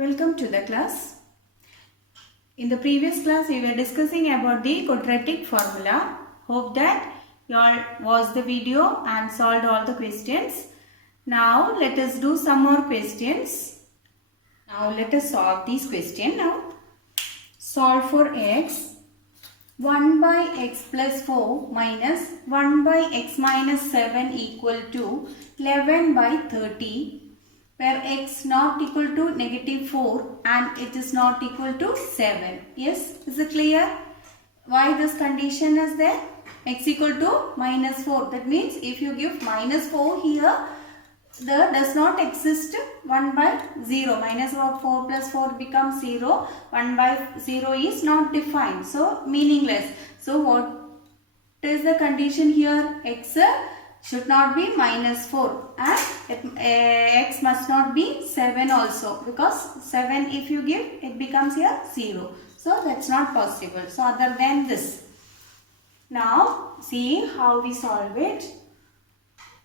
Welcome to the class. In the previous class we were discussing about the quadratic formula. Hope that you all watched the video and solved all the questions. Now let us do some more questions. Now let us solve these questions. Now solve for x. 1 by x plus 4 minus 1 by x minus 7 equal to 11 by 30. Where x not equal to negative 4 and it is not equal to 7. Yes, is it clear? Why this condition is there? X equal to minus 4. That means if you give minus 4 here, there does not exist 1 by 0. Minus 4 plus 4 becomes 0. 1 by 0 is not defined. So meaningless. So what is the condition here? X should not be minus 4 and x must not be 7 also, because 7 if you give it becomes here 0. So that's not possible. So other than this. Now see how we solve it.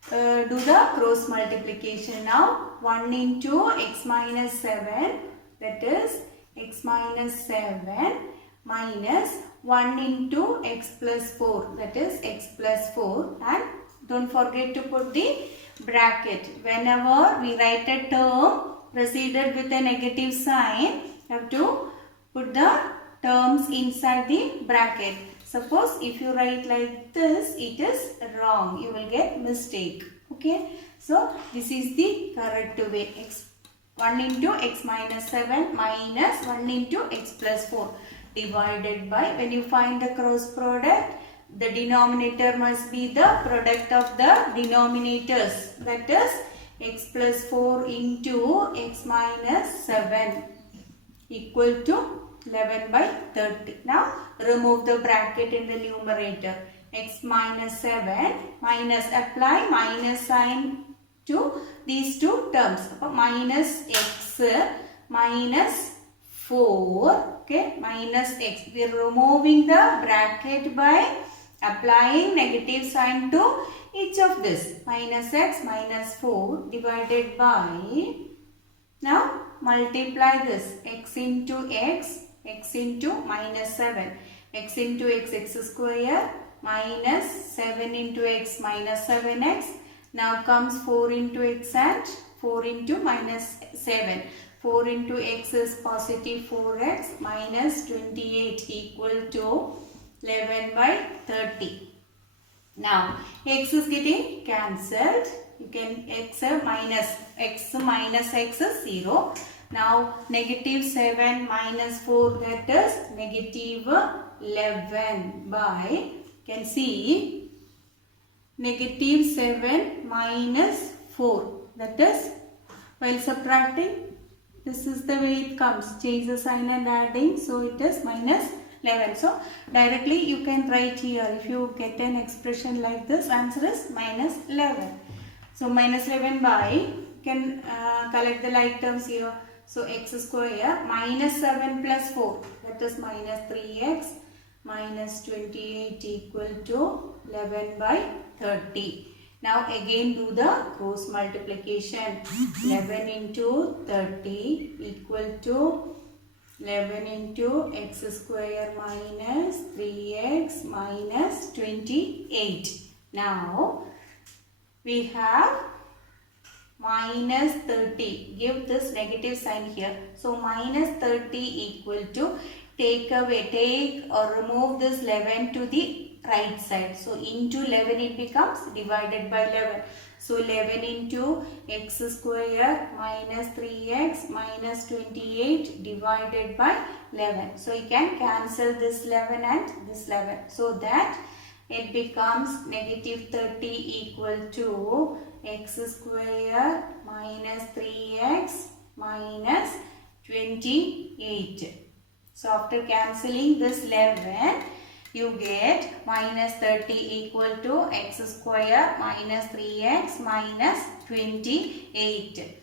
Do the cross multiplication now. 1 into x minus 7, that is x minus 7 minus 1 into x plus 4, that is x plus 4, and don't forget to put the bracket. Whenever we write a term preceded with a negative sign, you have to put the terms inside the bracket. Suppose if you write like this, it is wrong. You will get mistake. Okay. So this is the correct way. 1 into x minus 7 minus 1 into x plus 4 divided by, when you find the cross product, the denominator must be the product of the denominators, that is x plus 4 into x minus 7 equal to 11 by 30. Now remove the bracket in the numerator. X minus 7 minus, apply minus sign to these two terms. Minus x minus 4, okay, minus x. We are removing the bracket by applying negative sign to each of this. Minus x minus 4 divided by, now multiply this, x into x, x into minus 7, x into x, x square, minus 7 into x minus 7x. Now comes 4 into x and 4 into minus 7. 4 into x is positive 4x minus 28 equal to 11 by 30. Now x is getting cancelled. You can x minus x is 0. Now negative 7 minus 4, that is negative 11 by, you can see negative 7 minus 4, that is, while subtracting, this is the way it comes. Change the sign and adding. So it is minus 11. So directly you can write here. If you get an expression like this, answer is minus 11. So minus 11 by, you can collect the like terms here. So x square minus 7 plus 4, that is minus 3x minus 28 equal to 11 by 30. Now again do the cross multiplication. 11 into 30 equal to 11 into x square minus 3x minus 28. Now we have minus 30. Give this negative sign here. So minus 30 equal to, take or remove this 11 to the right side. So into 11 it becomes divided by 11. So 11 into x square minus 3x minus 28 divided by 11. So you can cancel this 11 and this 11. So that it becomes negative 30 equal to x square minus 3x minus 28. So after cancelling this 11, you get minus 30 equal to x square minus 3x minus 28.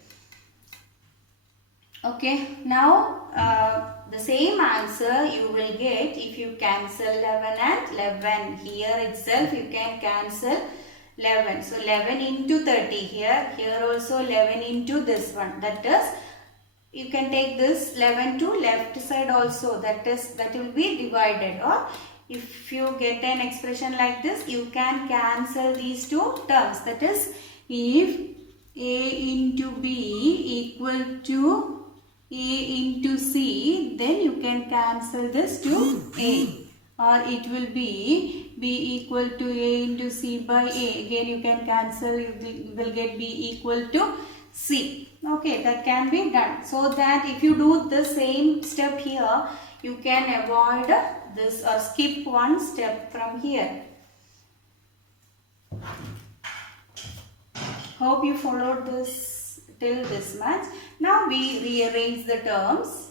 Okay, now the same answer you will get if you cancel 11 and 11. Here itself you can cancel 11. So 11 into 30 here also 11 into this one, that is you can take this 11 to left side also, that will be divided, or if you get an expression like this, you can cancel these two terms. That is, if A into B equal to A into C, then you can cancel this to A, or it will be B equal to A into C by A. Again you can cancel, you will get B equal to C. Okay, that can be done. So that if you do the same step here, you can avoid this or skip one step from here. Hope you followed this till this much. Now we rearrange the terms.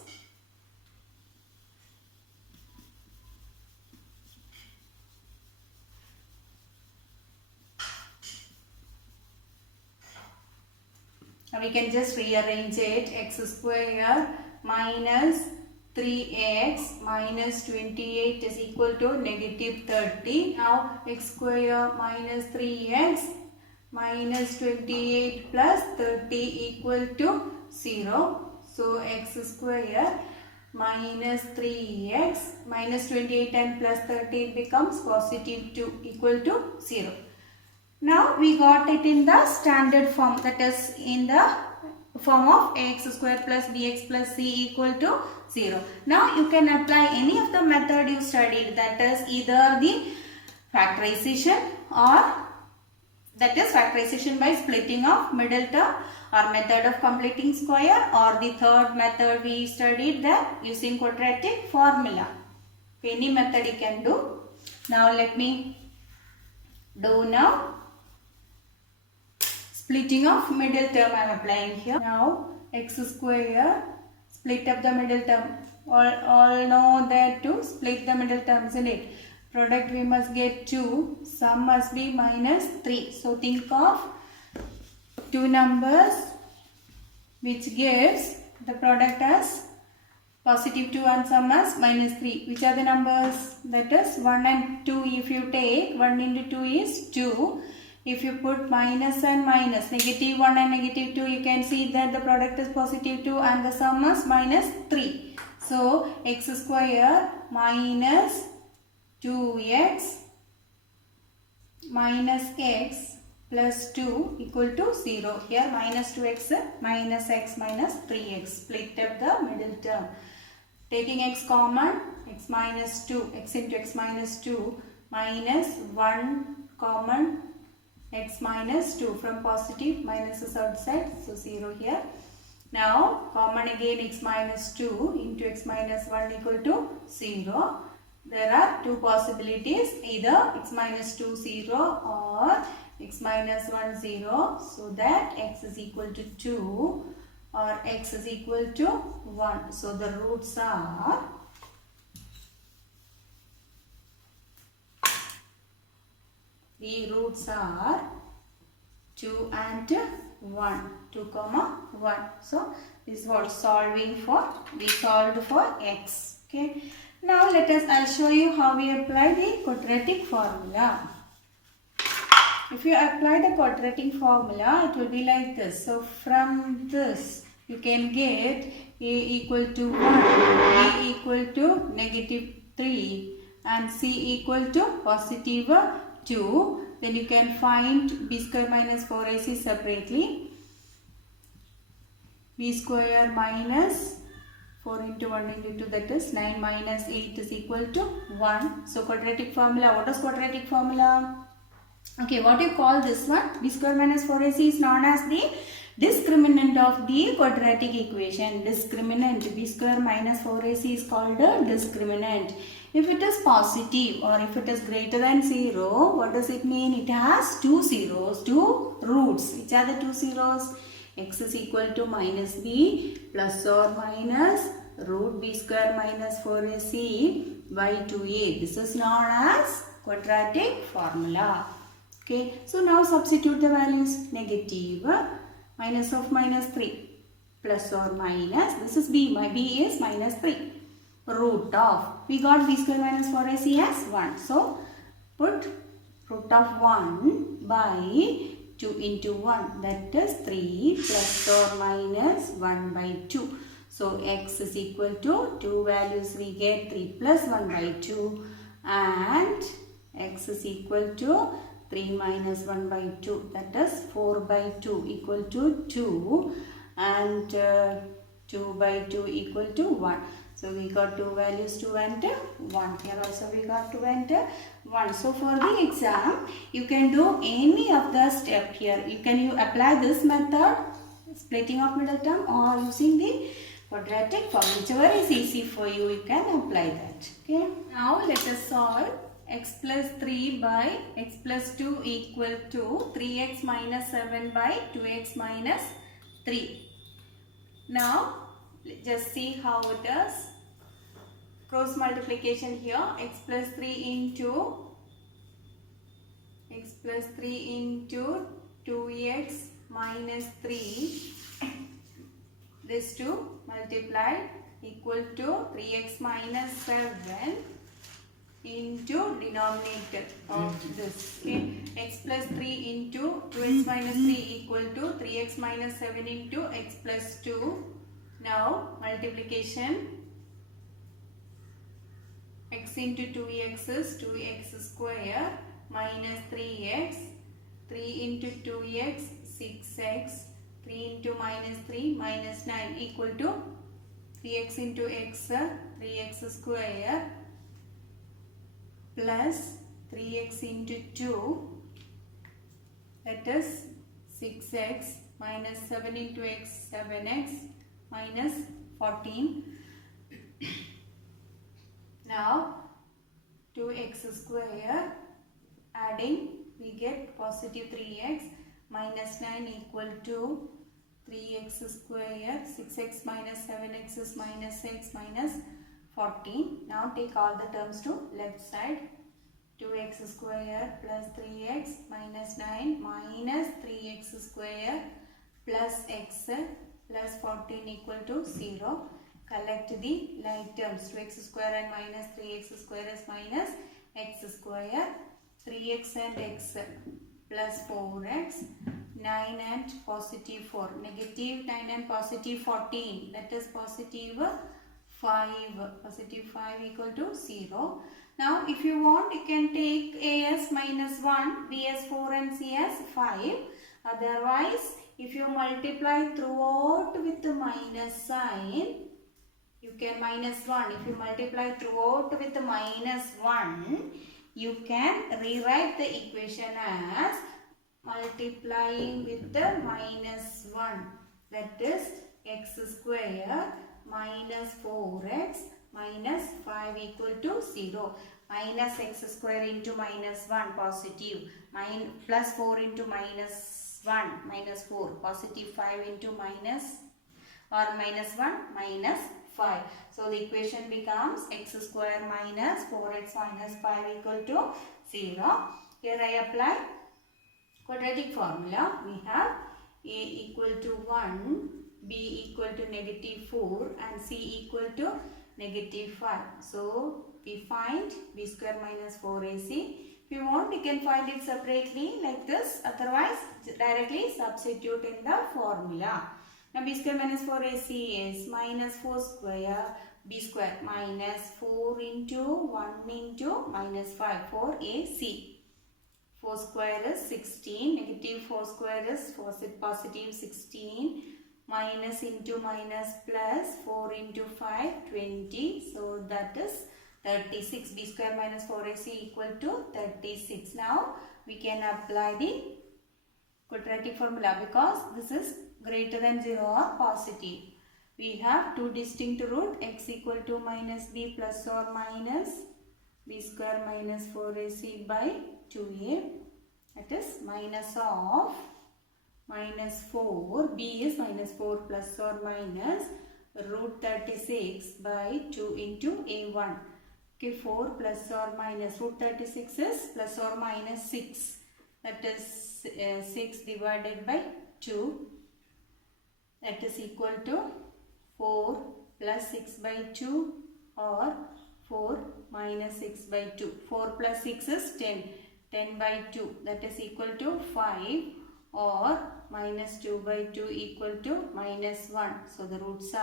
Now we can just rearrange it. X square minus 3x minus 28 is equal to negative 30. Now x square minus 3x minus 28 plus 30 equal to 0. So x square minus 3x minus 28 and plus 30 becomes positive 2 equal to 0. Now we got it in the standard form, that is in the form of ax square plus bx plus c equal to 0. Now you can apply any of the method you studied, that is either the factorization, or that is factorization by splitting of middle term, or method of completing square, or the third method we studied that using quadratic formula. Any method you can do. Now let me do now. Splitting of middle term I am applying here. Now x square, split up the middle term. All know that to split the middle term, isn't it? Product we must get 2, sum must be minus 3. So think of two numbers which gives the product as positive 2 and sum as minus 3. Which are the numbers? That is 1 and 2. If you take 1 into 2 is 2. If you put minus and minus, negative 1 and negative 2, you can see that the product is positive 2 and the sum is minus 3. So x square minus 2x minus x plus 2 equal to 0. Here minus 2x minus x minus 3x. Split up the middle term. Taking x common, x minus 2, x into x minus 2 minus 1 common, x minus 2, from positive minus is outside, so 0 here. Now common again x minus 2 into x minus 1 equal to 0. There are two possibilities, either x minus 2 0 or x minus 1 0, so that x is equal to 2 or x is equal to 1. So the roots are the roots are 2 and 1, 2 comma 1. So this is what solving for, we solved for x. Okay. Now I'll show you how we apply the quadratic formula. If you apply the quadratic formula, it will be like this. So from this you can get a equal to 1, b equal to negative 3 and c equal to positive 2. Then you can find b square minus 4ac separately. b square minus 4 into 1 into 2, that is 9 minus 8 is equal to 1. So quadratic formula, what is quadratic formula? Okay, what you call this one? B square minus 4ac is known as the discriminant of the quadratic equation. Discriminant, b square minus 4ac is called a discriminant. If it is positive or if it is greater than 0, what does it mean? It has two zeros, two roots. Which are the two zeros? X is equal to minus b plus or minus root b square minus 4ac by 2a. This is known as quadratic formula. Okay, so now substitute the values. Negative minus of minus 3 plus or minus, this is b, my b is minus 3, root of, we got b square minus 4ac as 1. So put root of 1 by 2 into 1, that is 3 plus or minus 1 by 2. So x is equal to 2 values we get 3 plus 1 by 2 and x is equal to 3 minus 1 by 2, that is 4 by 2 equal to 2 and 2 by 2 equal to 1. So we got two values 2 and 1. Here also we got 2 and 1. So for the exam you can do any of the step here. You apply this method, splitting of middle term, or using the quadratic form. Whichever is easy for you, you can apply that. Okay. Now let us solve. X plus 3 by x plus 2 equal to 3x minus 7 by 2x minus 3. Now just see how it is. Cross multiplication here. X plus 3 into 2x minus 3. This 2 multiplied equal to 3x minus 7 into denominator of this. Okay. X plus 3 into 2x minus 3 equal to 3x minus 7 into x plus 2. Now multiplication. X into 2x is 2x square minus 3x. 3 into 2x 6x. 3 into minus 3 minus 9 equal to 3x into x 3x square plus 3x into 2, that is 6x minus 7 into x 7x minus 14. Now 2x square, adding we get positive 3x minus 9 equal to 3x square, 6x minus 7x is minus x minus 14. Now take all the terms to left side. 2x square plus 3x minus 9 minus 3x square plus x plus 14 equal to 0. Collect the like terms. 2x square and minus 3x square is minus x square. 3x and x plus 4x. 9 and positive 4. Negative 9 and positive 14. That is positive 5. Positive 5 equal to 0. Now if you want, you can take a as minus 1, b as 4 and c as 5. Otherwise, if you multiply throughout with the minus sign, you can minus 1. If you multiply throughout with the minus 1, you can rewrite the equation as multiplying with the minus 1, that is x square minus 4x minus 5 equal to 0. Minus x square into minus 1 positive, plus 4 into minus 1 minus 4, positive 5 into minus 1 minus 5. So the equation becomes x square minus 4x minus 5 equal to 0. Here I apply quadratic formula. We have a equal to 1, b equal to negative 4 and c equal to negative 5. So we find b square minus 4ac. If you want, you can find it separately like this. Otherwise, directly substitute in the formula. Now b square minus 4ac is minus 4 square b square minus 4 into 1 into minus 5 4ac. 4 square is 16, negative 4 square is positive 16, minus into minus plus 4 into 5, 20. So that is 36. B square minus 4ac equal to 36. Now we can apply the quadratic formula because this is greater than 0 or positive. We have two distinct roots, x equal to minus b plus or minus b square minus 4ac by 2a. That is minus of minus 4, b is minus 4 plus or minus root 36 by 2 into a1. Okay, 4 plus or minus root 36 is plus or minus 6. That is 6 divided by 2. That is equal to 4 plus 6 by 2 or 4 minus 6 by 2. 4 plus 6 is 10. 10 by 2, that is equal to 5 or minus 2 by 2 equal to minus 1. So the roots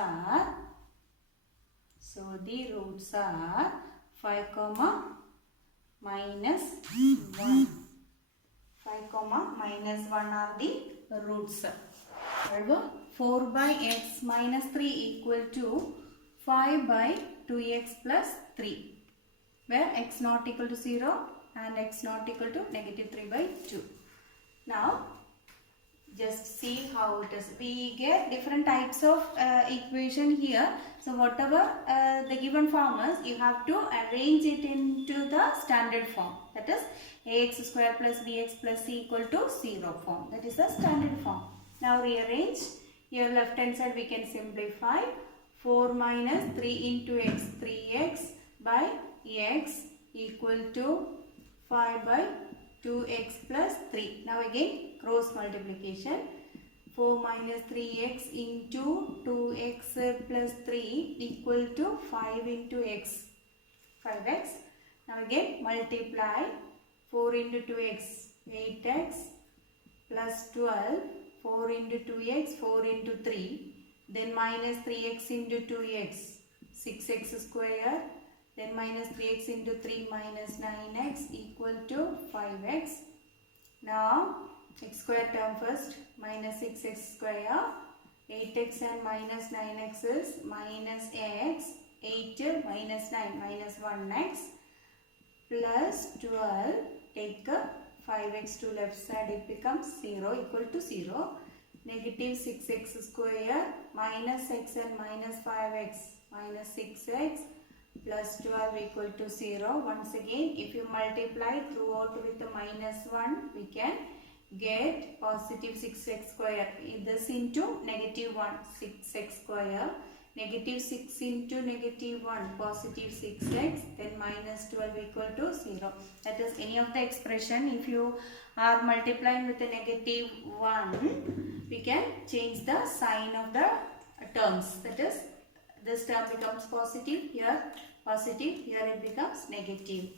are 5 comma minus 1. 5 comma minus 1 are the roots. However, 4 by x minus 3 equal to 5 by 2x plus 3, where x not equal to 0 and x not equal to negative 3 by 2. Now, just see how it is. We get different types of equation here. So, whatever the given form is, you have to arrange it into the standard form. That is, ax square plus bx plus c equal to 0 form. That is the standard form. Now, rearrange. Here left hand side we can simplify. 4 minus 3 into x, 3x by x equal to 5 by 2x plus 3. Now again cross multiplication. 4 minus 3x into 2x plus 3 equal to 5 into x, 5x. Now again multiply. 4 into 2x, 8x plus 12. 4 into 2x, 4 into 3. Then minus 3x into 2x, 6x square. Then minus 3x into 3 minus 9x equal to 5x. Now x square term first, minus 6x square. 8x and minus 9x is minus x. 8 minus 9 minus 1x plus 12. Take 5x to left side, it becomes 0 equal to 0. Negative 6x square minus x and minus 5x minus 6x plus 12 equal to 0. Once again, if you multiply throughout with the minus 1, we can get positive 6x square. This into negative 1, 6x square. Negative 6 into negative 1, positive 6x, then minus 12 equal to 0. That is, any of the expression, if you are multiplying with a negative 1, we can change the sign of the terms. That is, this term becomes positive, here it becomes negative.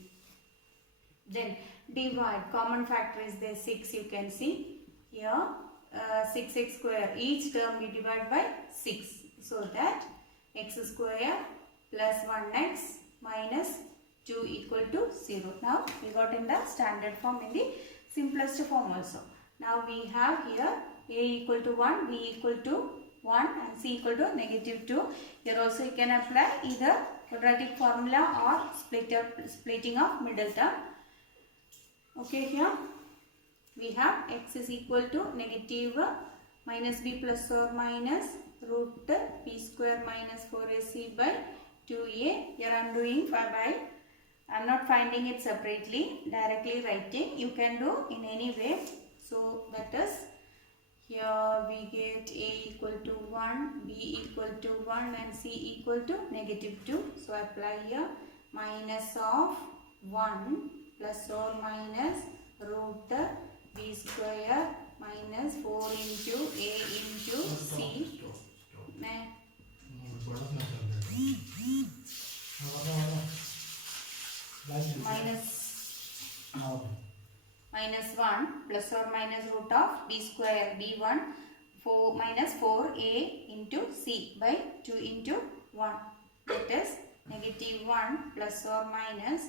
Then divide, common factor is there 6, you can see. Here 6x square, each term we divide by 6. So that x square plus 1x minus 2 equal to 0. Now we got in the standard form, in the simplest form also. Now we have here a equal to 1, b equal to 1 and c equal to negative 2. Here also you can apply either quadratic formula or splitting of middle term. Okay, here we have x is equal to negative minus b plus or minus root b square minus 4ac by 2a. Here I am doing 5 by. I am not finding it separately, directly writing. You can do in any way. So that is, here we get a equal to 1, b equal to 1 and c equal to negative 2. So apply here minus of 1 plus or minus root b square minus 4 into a into c. Minus 1 plus or minus root of b square b1 4 minus 4a into c by 2 into 1. That is negative 1 plus or minus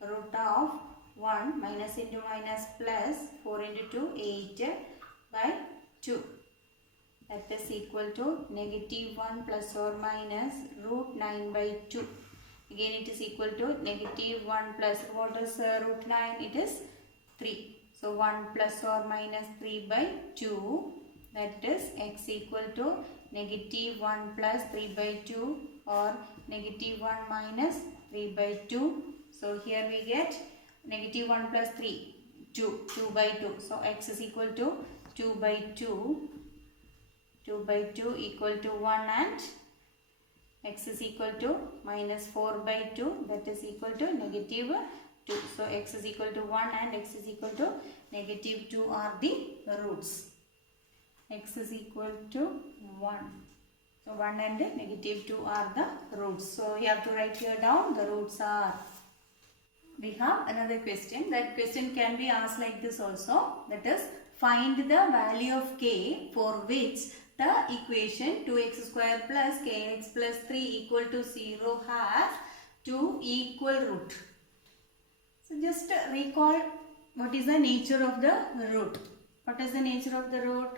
root of 1 minus into minus plus 4 into 2 8 by 2. That is equal to negative 1 plus or minus root 9 by 2. Again it is equal to negative 1 plus, what is root 9? It is 3. So 1 plus or minus 3 by 2. That is x equal to negative 1 plus 3 by 2 or negative 1 minus 3 by 2. So here we get negative 1 plus 3, 2 by 2. So x is equal to 2 by 2. 2 by 2 equal to 1 and x is equal to minus 4 by 2, that is equal to negative 2. So x is equal to 1 and x is equal to negative 2 are the roots. X is equal to 1. So 1 and negative 2 are the roots. So you have to write here down the roots are. we have another question. That question can be asked like this also. That is, find the value of k for which the equation 2x square plus kx plus 3 equal to 0 has two equal root. So just recall what is the nature of the root. What is the nature of the root?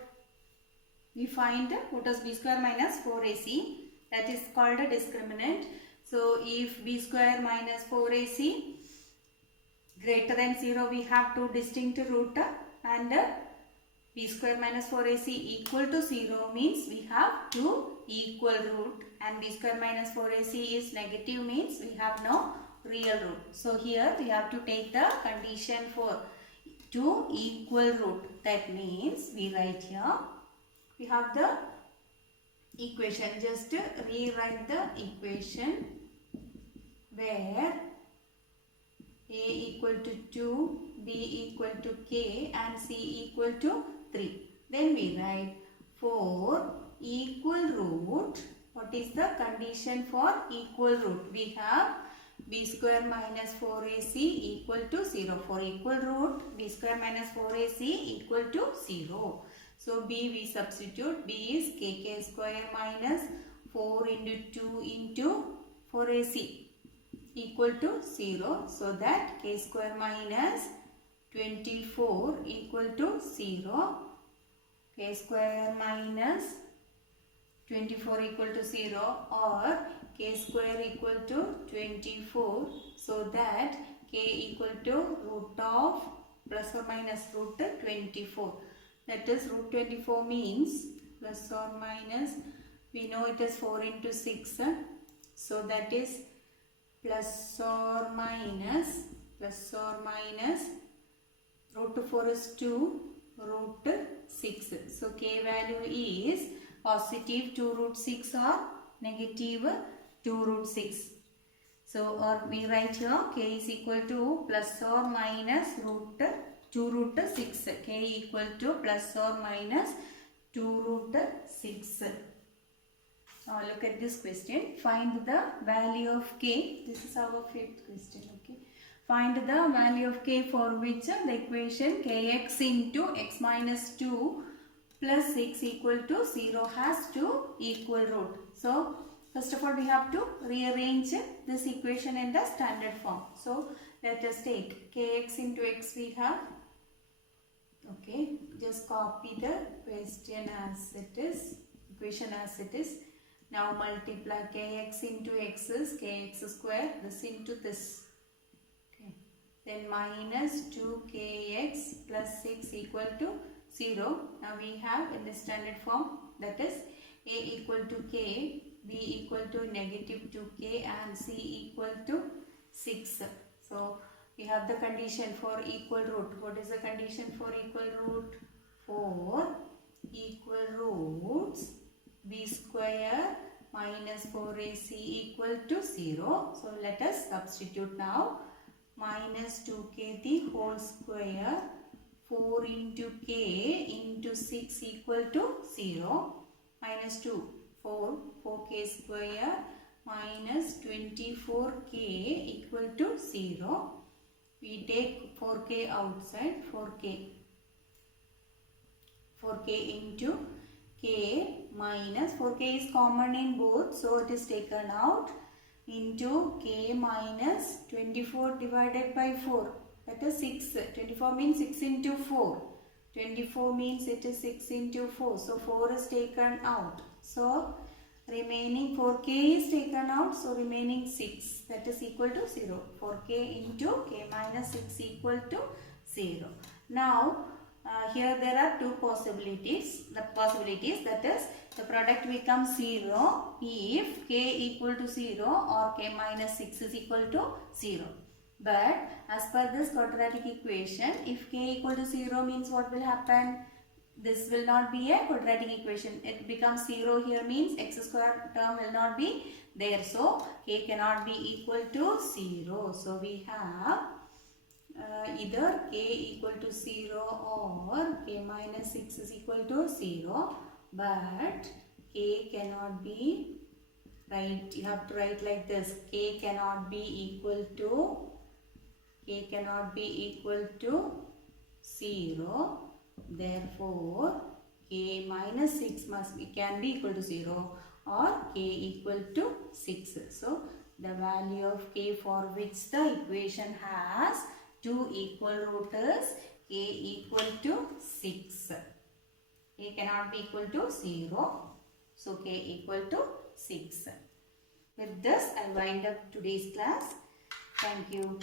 We find root as b square minus 4ac. That is called a discriminant. So if b square minus 4ac greater than 0, we have two distinct root, and b square minus 4ac equal to 0 means we have two equal root, and b square minus 4ac is negative means we have no real root. So here we have to take the condition for two equal root. That means we write here, we have the equation. Just rewrite the equation where a equal to 2, b equal to k and c equal to 3. Then we write for equal root. What is the condition for equal root? We have b square minus 4ac equal to 0. For equal root, b square minus 4ac equal to 0. So b we substitute. B is kk square minus 4 into 2 into 4ac equal to 0. So that k square minus 24 equal to 0. K square minus 24 equal to 0, or k square equal to 24. So that k equal to root of plus or minus root 24. That is root 24 means plus or minus, we know it is 4 into 6. So that is plus or minus root 4 is 2 root 6. So k value is positive 2 root 6 or negative 2 root 6. So or we write here k is equal to plus or minus root 2 root 6. K equal to plus or minus 2 root 6. Now look at this question. Find the value of k. This is our fifth question. Okay. Find the value of k for which the equation kx into x minus 2 plus 6 equal to 0 has two equal root. So first of all we have to rearrange this equation in the standard form. So let us take kx into x we have. Okay. Just copy the question as it is. Equation as it is. Now multiply kx into x is kx square, this into this. Okay. Then minus 2kx plus 6 equal to 0. Now we have in the standard form, that is a equal to k, b equal to negative 2k and c equal to 6. So we have the condition for equal root. What is the condition for equal root? For equal roots, b square minus 4ac equal to 0. So let us substitute now. Minus 2k the whole square, 4 into k into 6 equal to 0. Minus 2, 4k square minus 24k equal to 0. We take 4k outside, 4k into k minus 4k is common in both, so it is taken out, into k minus 24 divided by 4, that is 6. 24 means 6 into 4. 24 means it is 6 into 4. So 4 is taken out. So remaining 4k is taken out. So remaining 6, that is equal to 0. 4k into k minus 6 equal to 0. Now here there are two possibilities. That is, the product becomes 0 if k equal to 0 or k minus 6 is equal to 0. But as per this quadratic equation, if k equal to 0 means what will happen? This will not be a quadratic equation. It becomes 0 here means x square term will not be there. So k cannot be equal to 0. So we have either k equal to 0 or k minus 6 is equal to 0. But k cannot be, right, you have to write like this, k cannot be equal to k cannot be equal to 0. Therefore, k minus 6 can be equal to 0 or k equal to 6. So, the value of k for which the equation has two equal root is k equal to 6. K cannot be equal to 0. So, k equal to 6. With this, I wind up today's class. Thank you.